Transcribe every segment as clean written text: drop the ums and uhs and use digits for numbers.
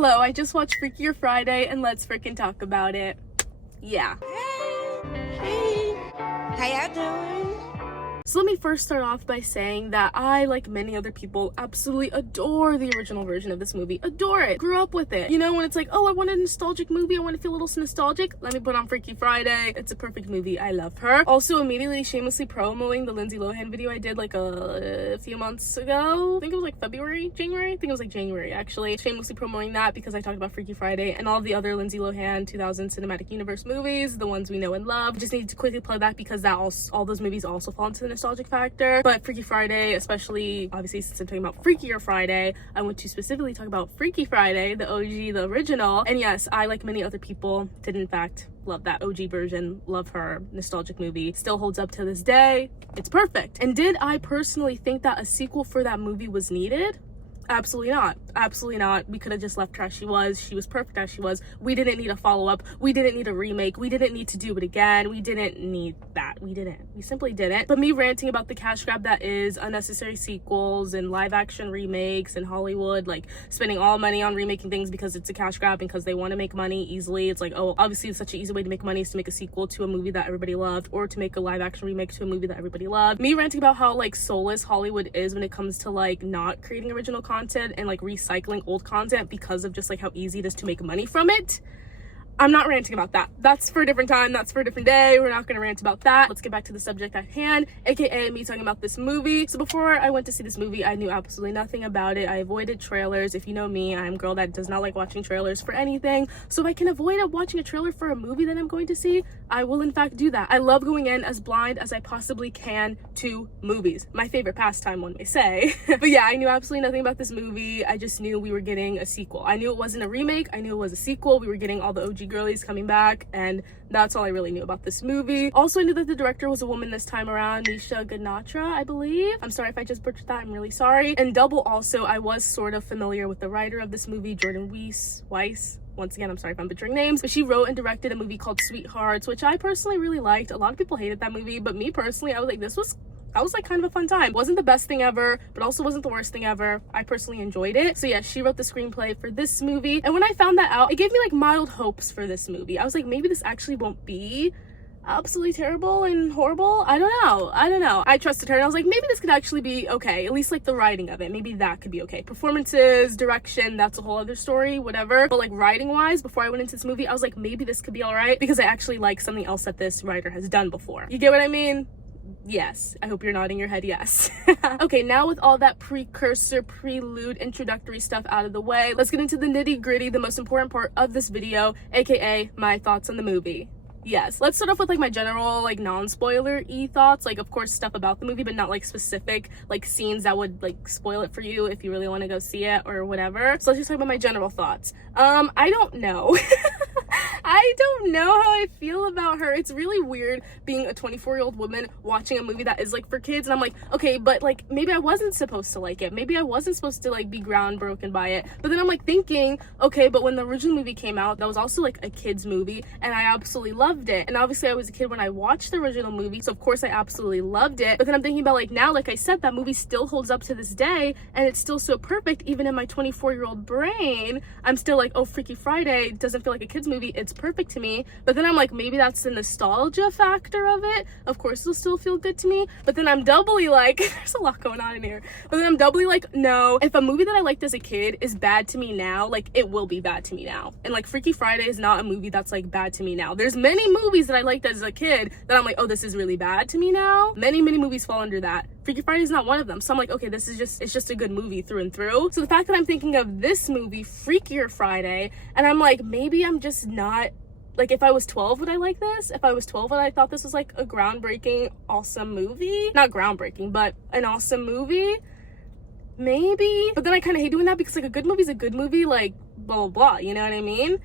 Hello, I just watched Freakier Friday and let's freaking talk about it. Yeah. Hey, how y'all doing? So let me first start off by saying that I, like many other people, absolutely adore the original version of this movie. Adore it. Grew up with it. You know, when it's like, oh, I want a nostalgic movie, I want to feel a little nostalgic, let me put on Freaky Friday. It's a perfect movie. I love her. Also, immediately shamelessly promoting the Lindsay Lohan video I did like a few months ago. I think it was like January? I think it was like January, actually. Shamelessly promoting that because I talked about Freaky Friday and all the other Lindsay Lohan 2000 Cinematic Universe movies, the ones we know and love. Just need to quickly plug that because that all those movies also fall into the nostalgic factor. But Freaky Friday, especially, obviously, since I'm talking about Freakier Friday, I want to specifically talk about Freaky Friday, the OG, the original. And yes, I, like many other people, did in fact love that OG version, love her nostalgic movie. Still holds up to this day. It's perfect. And did I personally think that a sequel for that movie was needed? Absolutely not. Absolutely not. We could have just left her as she was. She was perfect as she was. We didn't need a follow-up. We didn't need a remake. We didn't need to do it again. We didn't need that. We didn't. We simply didn't. But me ranting about the cash grab that is unnecessary sequels and live action remakes and Hollywood, like spending all money on remaking things because it's a cash grab because they want to make money easily. It's like, oh, obviously it's such an easy way to make money is to make a sequel to a movie that everybody loved or to make a live action remake to a movie that everybody loved. Me ranting about how like soulless Hollywood is when it comes to like not creating original content and like recycling old content because of just like how easy it is to make money from it. I'm not ranting about that. That's for a different time. That's for a different day. We're not going to rant about that. Let's get back to the subject at hand, aka me talking about this movie. So before I went to see this movie, I knew absolutely nothing about it. I avoided trailers. If you know me, I'm a girl that does not like watching trailers for anything. So if I can avoid watching a trailer for a movie that I'm going to see, I will in fact do that. I love going in as blind as I possibly can to movies. My favorite pastime, one may say. But yeah, I knew absolutely nothing about this movie. I just knew we were getting a sequel. I knew it wasn't a remake. I knew it was a sequel. We were getting all the OG girlies coming back, and that's all I really knew about this movie. Also, I knew that the director was a woman this time around, Nisha Ganatra, I believe. I'm sorry if I just butchered that. I'm really sorry. And double also, I was sort of familiar with the writer of this movie, Jordan Weiss. Once again, I'm sorry if I'm butchering names, but she wrote and directed a movie called Sweethearts, which I personally really liked. A lot of people hated that movie, but me personally, I was like, that was like kind of a fun time. Wasn't the best thing ever, but also wasn't the worst thing ever. I personally enjoyed it. So yeah, she wrote the screenplay for this movie. And when I found that out, it gave me like mild hopes for this movie. I was like, maybe this actually won't be absolutely terrible and horrible. I don't know. I trusted her and I was like, maybe this could actually be okay. At least like the writing of it, maybe that could be okay. Performances, direction, that's a whole other story, whatever. But like writing wise, before I went into this movie, I was like, maybe this could be all right because I actually like something else that this writer has done before. You get what I mean? Yes, I hope you're nodding your head yes. Okay, now with all that precursor, prelude, introductory stuff out of the way, let's get into the nitty gritty, the most important part of this video, aka my thoughts on the movie. Yes, let's start off with like my general like non-spoiler-y thoughts, like of course stuff about the movie but not like specific like scenes that would like spoil it for you if you really want to go see it or whatever. So let's just talk about my general thoughts. I don't know. I don't know how I feel about her. It's really weird being a 24-year-old woman watching a movie that is like for kids, and I'm like, okay, but like maybe I wasn't supposed to like it. Maybe I wasn't supposed to like be groundbroken by it. But then I'm like thinking, okay, but when the original movie came out, that was also like a kid's movie and I absolutely loved it. And obviously I was a kid when I watched the original movie, so of course I absolutely loved it. But then I'm thinking about like now, like I said, that movie still holds up to this day and it's still so perfect. Even in my 24-year-old brain, I'm still like, oh, Freaky Friday doesn't feel like a kid's movie. It's perfect to me. But then I'm like, maybe that's the nostalgia factor of it. Of course it'll still feel good to me, but then I'm doubly like there's a lot going on in here, but then I'm doubly like, no, if a movie that I liked as a kid is bad to me now, like it will be bad to me now. And like Freaky Friday is not a movie that's like bad to me now. There's many movies that I liked as a kid that I'm like, oh, this is really bad to me now. Many movies fall under that. Freaky Friday is not one of them. So I'm like, okay, it's just a good movie through and through. So the fact that I'm thinking of this movie, Freakier Friday, and I'm like, maybe I'm just not, like if I was 12, would I like this? If I was 12, would I thought this was like a groundbreaking, awesome movie? Not groundbreaking, but an awesome movie? Maybe. But then I kind of hate doing that because like a good movie's a good movie, like blah, blah, blah, you know what I mean?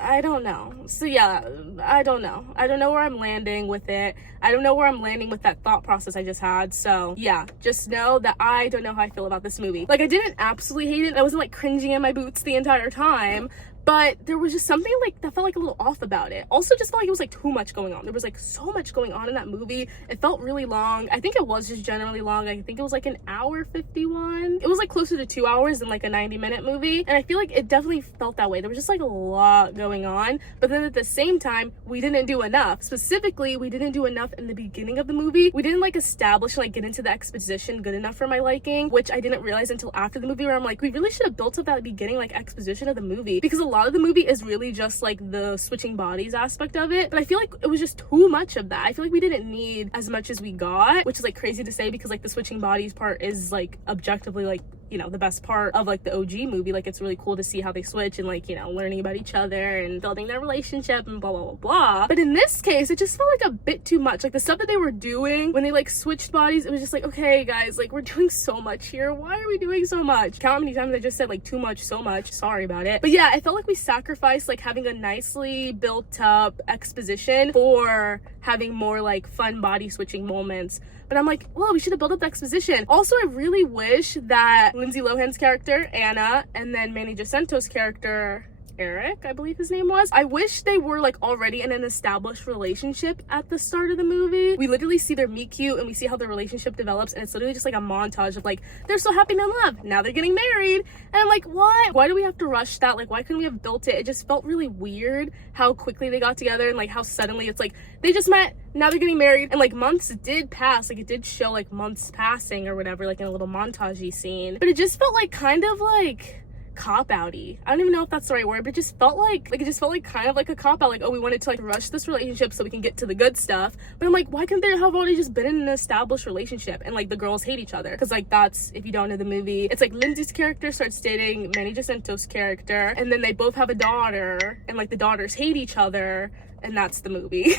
I don't know. So yeah, I don't know. I don't know where I'm landing with it. I don't know where I'm landing with that thought process I just had. So yeah, just know that I don't know how I feel about this movie. Like I didn't absolutely hate it. I wasn't like cringing in my boots the entire time, but there was just something like that felt like a little off about it. Also just felt like it was like too much going on. There was like so much going on in that movie. It felt really long. I think it was just generally long. I think it was like an hour 51. It was like closer to 2 hours than like a 90-minute movie, and I feel like it definitely felt that way. There was just like a lot going on, but then at the same time we didn't do enough. Specifically, we didn't do enough in the beginning of the movie. We didn't like establish, like get into the exposition good enough for my liking, which I didn't realize until after the movie, where I'm like, we really should have built up that beginning like exposition of the movie, because a lot of the movie is really just like the switching bodies aspect of it, but I feel like it was just too much of that. I feel like we didn't need as much as we got, which is like crazy to say because like the switching bodies part is like objectively like, you know, the best part of like the OG movie. Like it's really cool to see how they switch and like, you know, learning about each other and building their relationship and blah blah blah blah. But in this case, it just felt like a bit too much. Like the stuff that they were doing when they like switched bodies, it was just like, okay guys, like we're doing so much here. Why are we doing so much? Count how many times I just said like too much, so much. Sorry about it. But yeah, I felt like we sacrificed like having a nicely built up exposition for having more like fun body switching moments. But I'm like, well, we should have built up the exposition. Also, I really wish that Lindsay Lohan's character, Anna, and then Manny Jacinto's character, Eric, I believe his name was, I wish they were like already in an established relationship at the start of the movie. We literally see their meet cute and we see how their relationship develops, and it's literally just like a montage of like, they're so happy and in love, now they're getting married. And I'm like, what? Why do we have to rush that? Like, why couldn't we have built it? It just felt really weird how quickly they got together and like how suddenly it's like they just met, now they're getting married, and like months did pass. Like it did show like months passing or whatever, like in a little montagey scene, but it just felt like kind of like cop-outy. I don't even know if that's the right word, but it just felt like it just felt like kind of like a cop-out, like, oh, we wanted to like rush this relationship so we can get to the good stuff. But I'm like, why couldn't they have already just been in an established relationship and like the girls hate each other? Because like that's, if you don't know the movie, it's like Lindsay's character starts dating Manny Jacinto's character, and then they both have a daughter, and like the daughters hate each other, and that's the movie.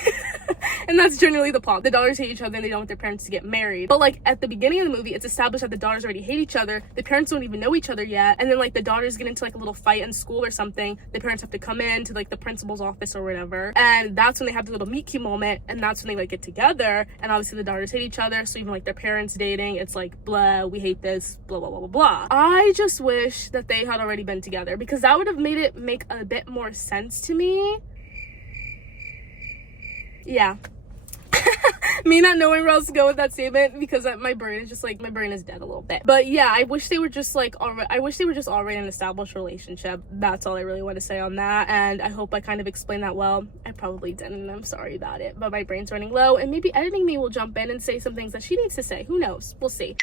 And that's generally the plot. The daughters hate each other and they don't want their parents to get married. But like at the beginning of the movie, it's established that the daughters already hate each other. The parents don't even know each other yet. And then like the daughters get into like a little fight in school or something. The parents have to come in to like the principal's office or whatever. And that's when they have the little meet cute moment. And that's when they like get together. And obviously the daughters hate each other. So even like their parents dating, it's like, blah, we hate this, blah, blah, blah, blah, blah. I just wish that they had already been together, because that would have made it make a bit more sense to me. Yeah. Me not knowing where else to go with that statement, because my brain is just like, my brain is dead a little bit. But yeah, I wish they were just like I wish they were just already in an established relationship. That's all I really want to say on that, and I hope I kind of explained that well. I probably didn't, and I'm sorry about it, but my brain's running low, and maybe editing me will jump in and say some things that she needs to say. Who knows? We'll see.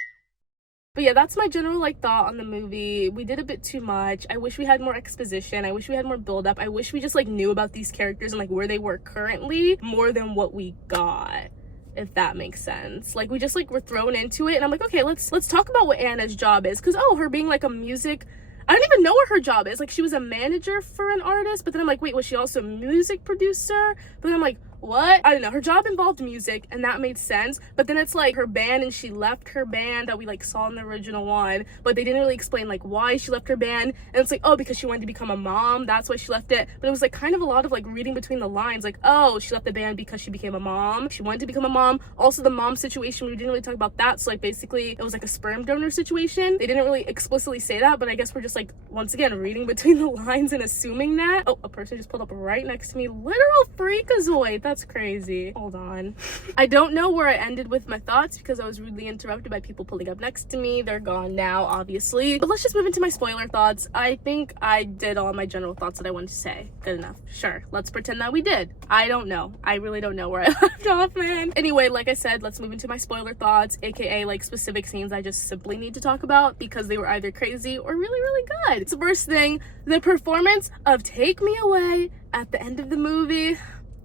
But yeah, that's my general like thought on the movie. We did a bit too much. I wish we had more exposition. I wish we had more build up. I wish we just like knew about these characters and like where they were currently more than what we got, if that makes sense. Like we just like were thrown into it, and I'm like, okay, let's talk about what Anna's job is, because her being like a music, I don't even know what her job is. Like she was a manager for an artist, but then I'm like, wait, was she also a music producer? But then I'm like, what? I don't know. Her job involved music, and that made sense. But then it's like her band, and she left her band that we like saw in the original one, but they didn't really explain like why she left her band. And it's like, oh, because she wanted to become a mom, that's why she left it. But it was like kind of a lot of like reading between the lines, like, oh, she left the band because she became a mom. She wanted to become a mom. Also the mom situation, we didn't really talk about that. So like basically it was like a sperm donor situation. They didn't really explicitly say that, but I guess we're just like, once again, reading between the lines and assuming that. Oh, a person just pulled up right next to me. Literal freakazoid. That's crazy. Hold on. I don't know where I ended with my thoughts because I was rudely interrupted by people pulling up next to me. They're gone now, obviously. But let's just move into my spoiler thoughts. I think I did all my general thoughts that I wanted to say. Good enough. Sure. Let's pretend that we did. I don't know. I really don't know where I left off, man. Anyway, like I said, let's move into my spoiler thoughts, aka like specific scenes I just simply need to talk about because they were either crazy or really, really good. So first thing, the performance of Take Me Away at the end of the movie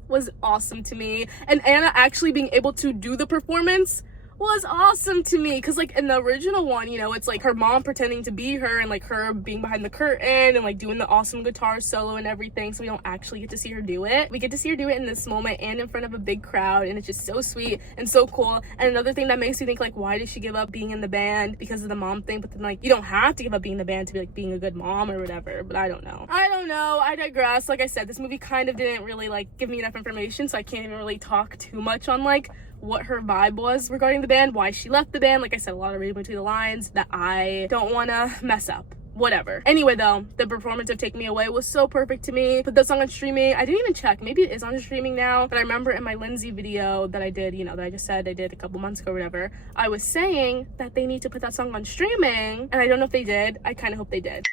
was awesome to me, and Anna actually being able to do the performance was awesome to me, because like in the original one, you know, it's like her mom pretending to be her and like her being behind the curtain and like doing the awesome guitar solo and everything, so we don't actually get to see her do it. We get to see her do it in this moment and in front of a big crowd, and it's just so sweet and so cool. And another thing that makes me think like, why did she give up being in the band? Because of the mom thing. But then like, you don't have to give up being in the band to be like being a good mom or whatever. But I don't know, I digress. Like I said, this movie kind of didn't really like give me enough information, so I can't even really talk too much on like what her vibe was regarding the band, why she left the band. Like I said, a lot of reading between the lines that I don't want to mess up. whatever. Anyway though, the performance of Take Me Away was so perfect to me. Put that song on streaming. I didn't even check, maybe it is on streaming now, but I remember in my Lindsay video that I did, you know, that I just said I did a couple months ago or whatever, I was saying that they need to put that song on streaming, and I don't know if they did. I kind of hope they did.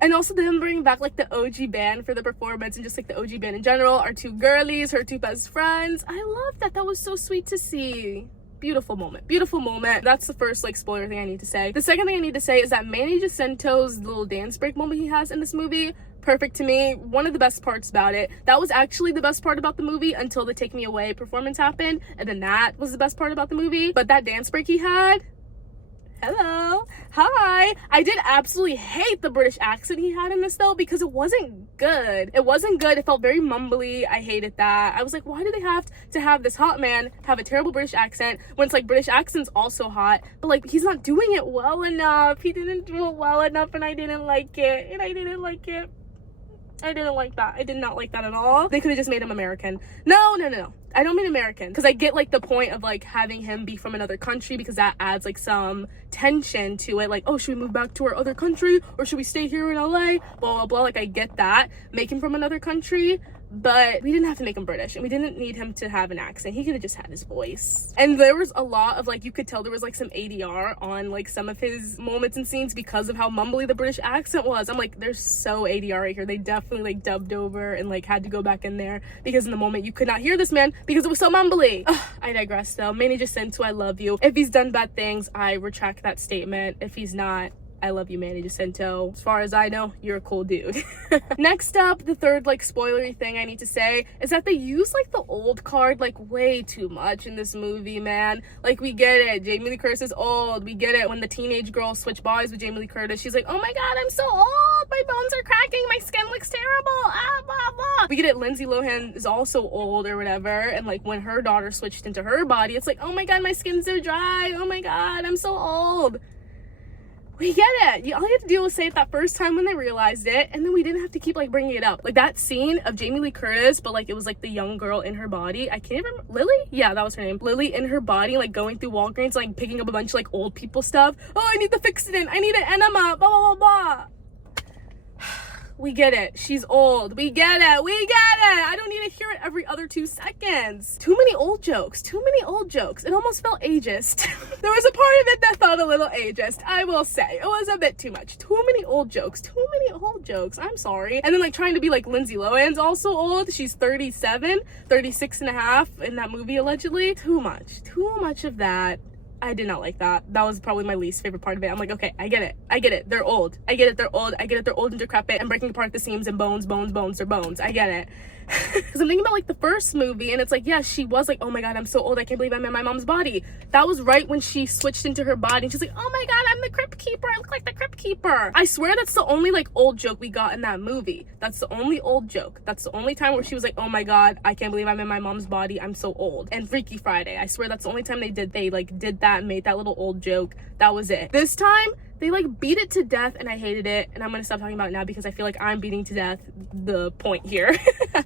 And also them bringing back like the OG band for the performance, and just like the OG band in general, our two girlies, her two best friends. I love that. That was so sweet to see. Beautiful moment. Beautiful moment. That's the first like spoiler thing I need to say. The second thing I need to say is that Manny Jacinto's little dance break moment he has in this movie, perfect to me. One of the best parts about it. That was actually the best part about the movie until the Take Me Away performance happened, and then that was the best part about the movie. But that dance break he had, hello, hi. I did absolutely hate the British accent he had in this though, because it wasn't good. It wasn't good. It felt very mumbly. I hated that. I was like, why do they have to have this hot man have a terrible British accent when it's like British accent's also hot, but like he's not doing it well enough. He didn't do it well enough, and I didn't like it. I didn't like that. I did not like that at all. They could have just made him American. No. I don't mean American, because I get like the point of like having him be from another country, because that adds like some tension to it. Like, oh, should we move back to our other country, or should we stay here in LA? Blah, blah, blah. Like, I get that. Make him from another country, but we didn't have to make him British, and we didn't need him to have an accent. He could have just had his voice. And there was a lot of like, you could tell there was like some ADR on like some of his moments and scenes because of how mumbly the British accent was. I'm like, there's so ADR right here. They definitely like dubbed over and like had to go back in there, because in the moment you could not hear this man because it was so mumbly. Ugh, I digress though. Manny Jacinto, I love you. If he's done bad things, I retract that statement. If he's not, I love you, Manny Jacinto. As far as I know, you're a cool dude. Next up, the third like spoilery thing I need to say is that they use like the old card like way too much in this movie, man. Like, we get it, Jamie Lee Curtis is old. We get it when the teenage girl switched bodies with Jamie Lee Curtis. She's like, oh my god, I'm so old. My bones are cracking. My skin looks terrible. Ah, blah, blah. We get it, Lindsay Lohan is also old or whatever. And like when her daughter switched into her body, it's like, oh my god, my skin's so dry. Oh my god, I'm so old. We get it. All you had to do was say it that first time when they realized it, and then we didn't have to keep like bringing it up. Like that scene of Jamie Lee Curtis, but like it was like the young girl in her body. I can't even remember. Lily? Yeah, that was her name. Lily in her body, like going through Walgreens, like picking up a bunch of like old people stuff. Oh, I need the Fixodent. I need an enema. Blah, blah, blah, blah. We get it. She's old. We get it. We get it. I don't need to hear it every other 2 seconds. Too many old jokes. Too many old jokes. It almost felt ageist. There was a part of it that felt a little ageist, I will say. It was a bit too much. Too many old jokes. Too many old jokes. I'm sorry. And then like trying to be like Lindsay Lohan's also old. She's 37, 36 and a half in that movie allegedly. Too much. Too much of that. I did not like that. That was probably my least favorite part of it. I'm like, okay, I get it. I get it. They're old. I get it. They're old. I get it. They're old and decrepit and breaking apart the seams and bones. They're bones. I get it. Because I'm thinking about like the first movie, and it's like, yeah, she was like, oh my god, I'm so old. I can't believe I'm in my mom's body. That was right when she switched into her body, and she's like, oh my god, I'm the Crypt Keeper. I look like the Crypt Keeper. I swear that's the only like old joke we got in that movie. That's the only old joke. That's the only time where she was like, oh my god, I can't believe I'm in my mom's body. I'm so old. And Freaky Friday. I swear that's the only time they did that and made that little old joke. That was it. This time, they like beat it to death, and I hated it, and I'm gonna stop talking about it now because I feel like I'm beating to death the point here.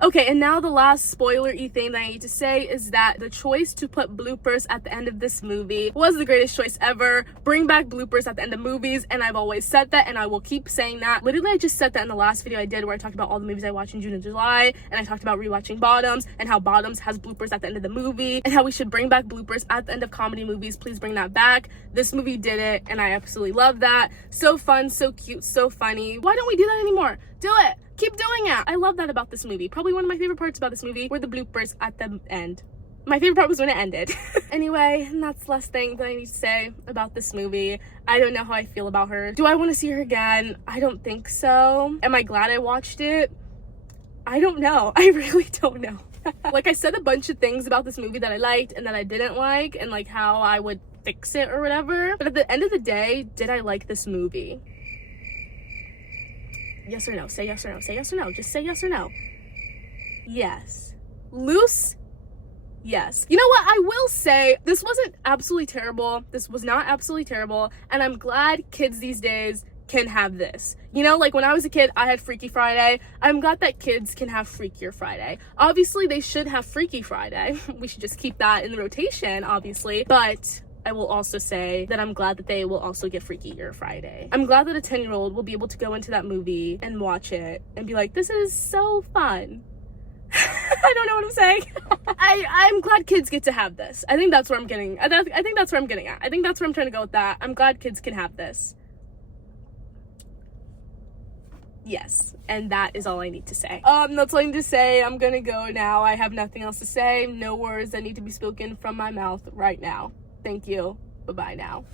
Okay, and now the last spoiler-y thing that I need to say is that the choice to put bloopers at the end of this movie was the greatest choice ever. Bring back bloopers at the end of movies, and I've always said that, and I will keep saying that. Literally, I just said that in the last video I did where I talked about all the movies I watched in June and July, and I talked about rewatching Bottoms, and how Bottoms has bloopers at the end of the movie, and how we should bring back bloopers at the end of comedy movies. Please bring that back. This movie did it, and I absolutely love that. So fun, so cute, so funny. Why don't we do that anymore? Do it. Keep doing it. I love that about this movie. Probably one of my favorite parts about this movie were the bloopers at the end. My favorite part was when it ended. Anyway, and that's the last thing that I need to say about this movie. I don't know how I feel about her. Do I want to see her again? I don't think so. Am I glad I watched it? I don't know. I really don't know. Like, I said a bunch of things about this movie that I liked and that I didn't like, and like how I would fix it or whatever. But at the end of the day, did I like this movie? Yes or no? Say yes or no. Say yes or no. Just say yes or no. Yes. Loose? Yes. You know what? I will say this wasn't absolutely terrible. This was not absolutely terrible. And I'm glad kids these days can have this. You know, like when I was a kid, I had Freaky Friday. I'm glad that kids can have Freakier Friday. Obviously, they should have Freaky Friday. We should just keep that in the rotation, obviously. But I will also say that I'm glad that they will also get Freakier Friday. I'm glad that a 10-year-old will be able to go into that movie and watch it and be like, this is so fun. I don't know what I'm saying. I'm glad kids get to have this. I think that's where I'm getting, I think that's where I'm getting at. I think that's where I'm trying to go with that. I'm glad kids can have this. Yes, and that is all I need to say. That's all I need to say. I'm gonna go now. I have nothing else to say. No words that need to be spoken from my mouth right now. Thank you. Bye-bye now.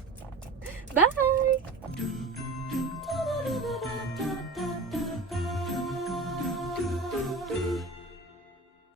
Bye.